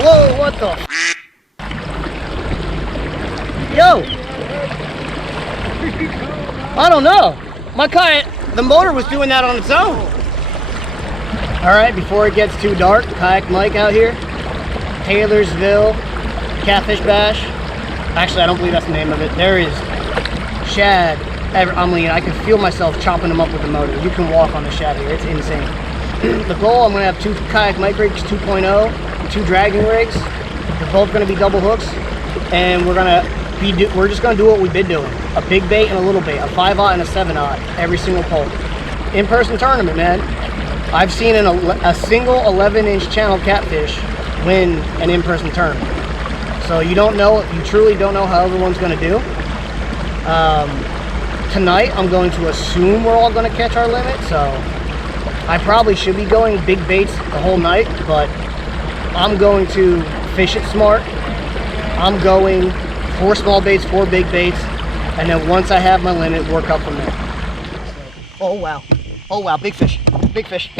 Whoa, what the? Yo! I don't know. My kayak, the motor was doing that on its own. All right, before it gets too dark, Kayak Mike out here. Taylorsville, Catfish Bash. Actually, I don't believe that's the name of it. There is shad. I mean, I can feel myself chopping them up with the motor. You can walk on the shad here. It's insane. The goal, I'm going to have 2 Kayak Mike rigs 2.0, 2 dragging rigs. They're both going to be double hooks, and we're just going to do what we've been doing: a big bait and a little bait, a 5/0 and a 7/0 every single pole. In-person tournament, man. I've seen a single 11-inch channel catfish win an in-person tournament. So you truly don't know how everyone's going to do. Tonight, I'm going to assume we're all going to catch our limit, so I probably should be going big baits the whole night, but I'm going to fish it smart. I'm going 4 small baits, 4 big baits, and then once I have my limit, work up from there. Oh wow, oh wow, big fish, big fish.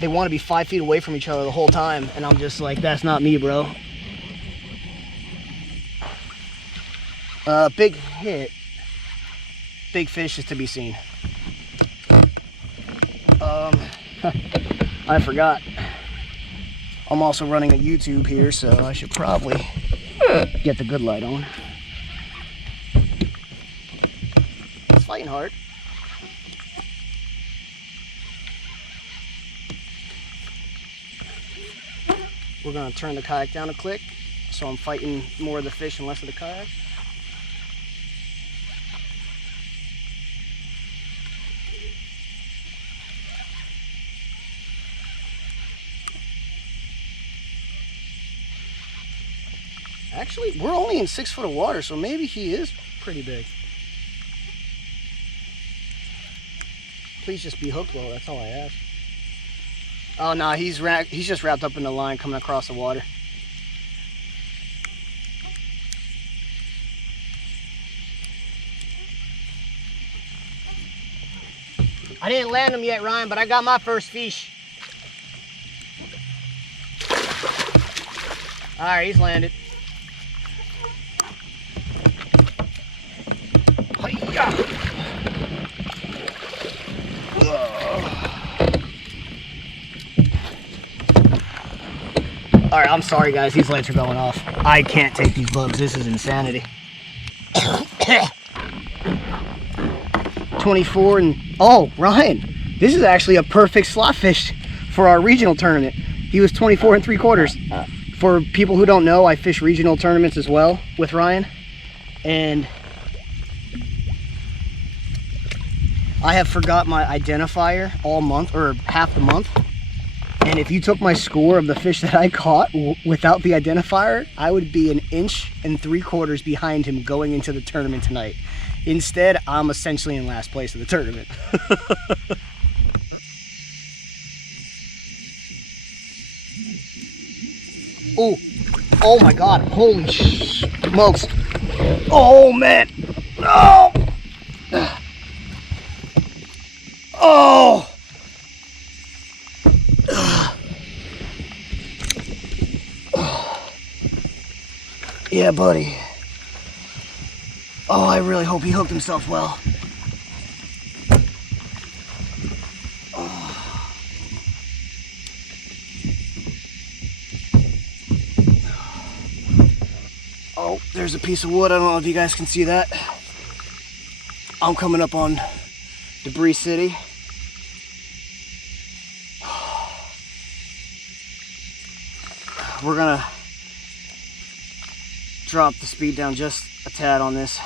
They want to be 5 feet away from each other the whole time, and I'm just like, that's not me, bro. Big hit. Big fish is to be seen. I forgot. I'm also running a YouTube here, so I should probably get the good light on. It's fighting hard. We're gonna turn the kayak down a click, so I'm fighting more of the fish and less of the kayak. Actually, we're only in 6 foot of water, so maybe he is pretty big. Please just be hooked low, that's all I ask. Oh no, he's just wrapped up in the line coming across the water. I didn't land him yet, Ryan, but I got my first fish. All right, he's landed. All right, I'm sorry guys, these lights are going off. I can't take these bugs, this is insanity. 24 and, oh, Ryan, this is actually a perfect slot fish for our regional tournament. He was 24 3/4. For people who don't know, I fish regional tournaments as well with Ryan. And I have forgot my identifier all month, or half the month. And if you took my score of the fish that I caught without the identifier, I would be 1 3/4 inches behind him going into the tournament tonight. Instead, I'm essentially in last place of the tournament. Oh, oh my God, holy smokes. Oh man, no. Oh. Yeah, buddy. Oh, I really hope he hooked himself well. Oh, there's a piece of wood. I don't know if you guys can see that. I'm coming up on Debris City. We're gonna drop the speed down just a tad on this.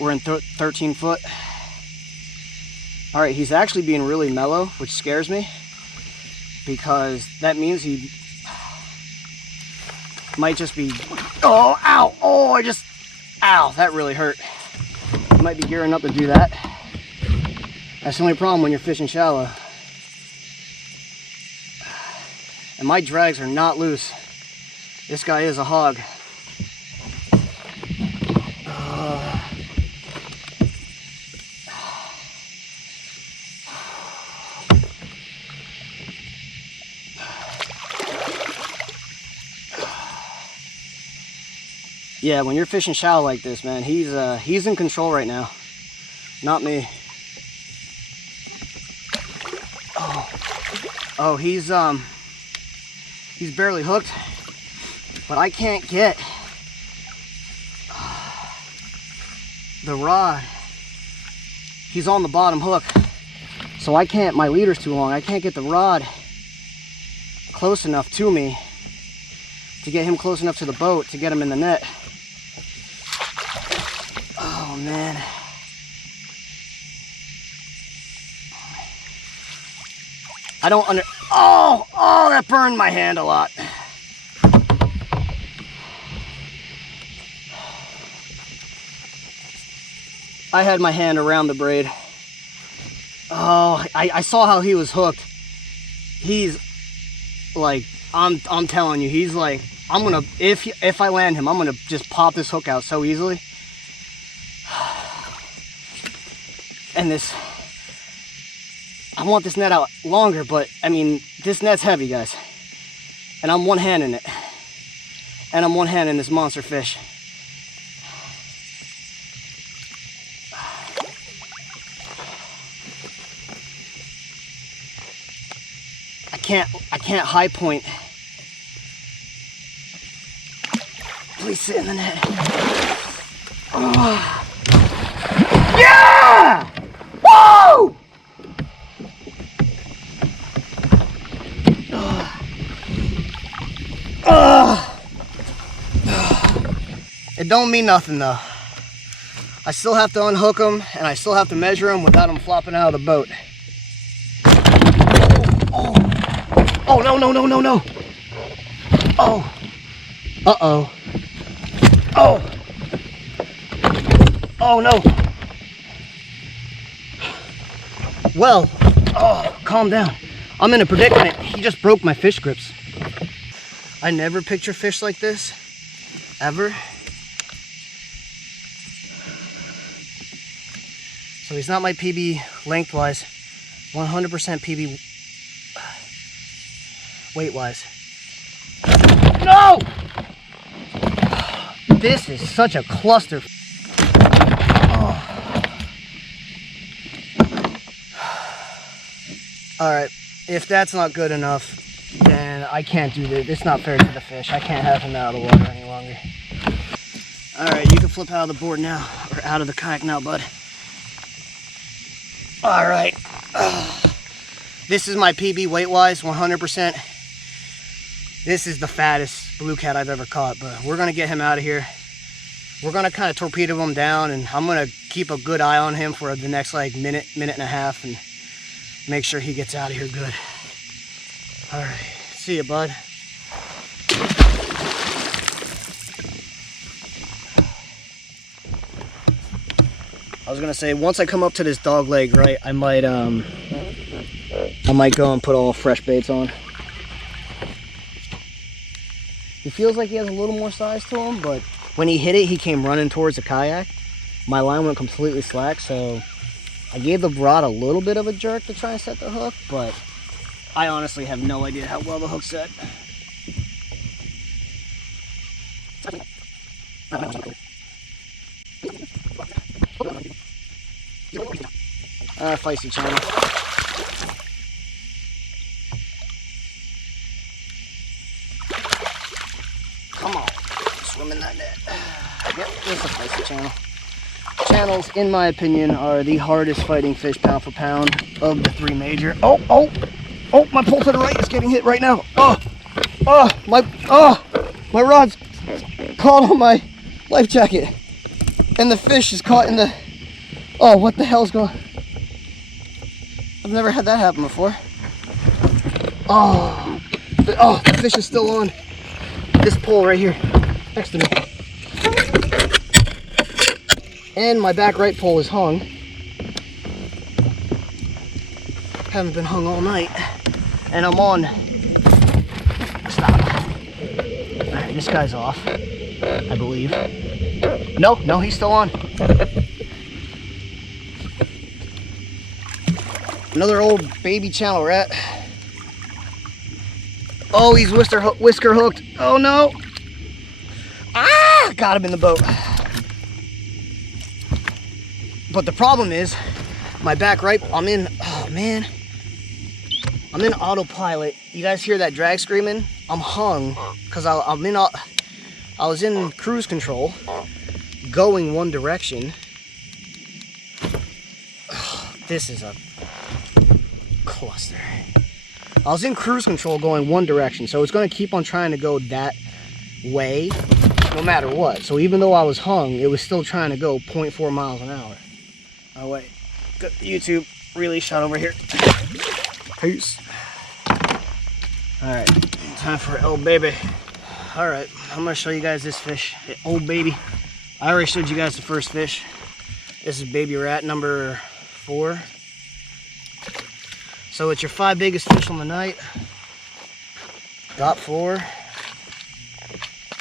We're in 13 foot. All right, he's actually being really mellow, which scares me, because that means he might just be, oh, ow, oh, ow, that really hurt. He might be gearing up to do that. That's the only problem when you're fishing shallow. And my drags are not loose. This guy is a hog. Yeah, when you're fishing shallow like this, man, he's in control right now. Not me. Oh, he's barely hooked, but I can't get the rod. He's on the bottom hook, so I can't, my leader's too long. I can't get the rod close enough to me to get him close enough to the boat to get him in the net. Oh man. I don't oh, that burned my hand a lot. I had my hand around the braid. Oh, I saw how he was hooked. He's like, I'm telling you, he's like, I'm gonna, if I land him, I'm gonna just pop this hook out so easily. And this, I want this net out longer, but I mean, this net's heavy, guys. And I'm one-handing it. And I'm one-handing this monster fish. I can't high point. Please sit in the net. Oh. Yeah! Woo! It don't mean nothing though. I still have to unhook them and I still have to measure them without them flopping out of the boat. Oh, no, no, no, no, no. Oh. Uh-oh. Oh. Oh, no. Well, oh, calm down. I'm in a predicament. He just broke my fish grips. I never picture fish like this, ever. So he's not my PB lengthwise, 100% PB weight-wise. No! This is such a cluster. Oh. All right, if that's not good enough, then I can't do this. It's not fair to the fish. I can't have him out of the water any longer. All right, you can flip out of the board now, or out of the kayak now, bud. All right. This is my PB weight-wise, 100%. This is the fattest blue cat I've ever caught, but we're gonna get him out of here. We're gonna kind of torpedo him down, and I'm gonna keep a good eye on him for the next like minute and a half, and make sure he gets out of here good. All right, see you, bud. I was gonna say, once I come up to this dog leg, right, I might go and put all fresh baits on. He feels like he has a little more size to him, but when he hit it, he came running towards the kayak. My line went completely slack, so I gave the rod a little bit of a jerk to try and set the hook, but I honestly have no idea how well the hook's set. Feisty channel. Come on, swim in that net. Yep, it's a feisty channel. Channels, in my opinion, are the hardest fighting fish pound for pound of the three major. Oh, my pull to the right is getting hit right now. My rod's caught on my life jacket. And the fish is caught in the, oh, what the hell's going on? I've never had that happen before. Oh, the fish is still on this pole right here next to me. And my back right pole is hung. Haven't been hung all night. And I'm on, stop. All right, this guy's off, I believe. No, he's still on. Another old baby channel rat. Oh, he's whisker hooked. Oh no. Ah! got him in the boat. But the problem is, my back right, I'm in, oh man. I'm in autopilot. You guys hear that drag screaming? I'm hung, because I was in cruise control, going one direction. This is a cluster. I was in cruise control going one direction, so it's going to keep on trying to go that way no matter what. So even though I was hung, it was still trying to go 0.4 miles an hour. Oh wait, got the YouTube release shot over here. Peace. Alright, time for old baby. Alright, I'm going to show you guys this fish, old baby. I already showed you guys the first fish. This is baby rat number 4. So it's your 5 biggest fish on the night. Got 4.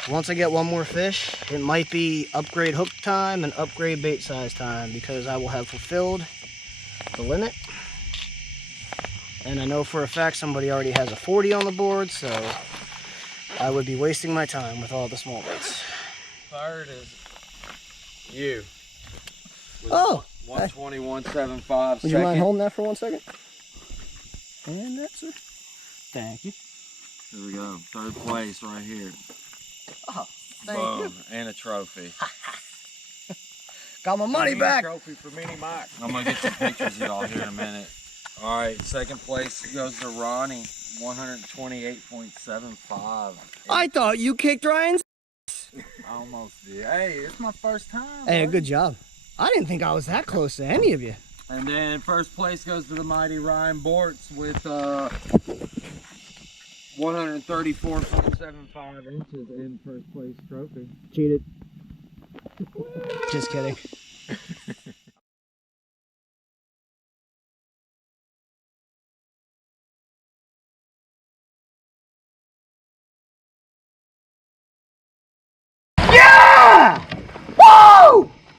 Once I get one more fish, it might be upgrade hook time and upgrade bait size time, because I will have fulfilled the limit. And I know for a fact somebody already has a 40 on the board, so I would be wasting my time with all the small baits. Third is you. Oh! 121.75. Would you mind holding that for 1 second? And that's it. Thank you. Here we go. 3rd place right here. Oh, thank you. And a trophy. Got my money back. Trophy for Mini Mike. I'm gonna get some pictures of y'all here in a minute. All right, 2nd place goes to Ronnie, 128.75. I thought you kicked Ryan's. Almost did. Hey, it's my first time. Hey, buddy. good job. I didn't think I was that close to any of you. And then 1st place goes to the mighty Ryan Bortz with 134.75 inches in 1st place trophy. Cheated. Just kidding.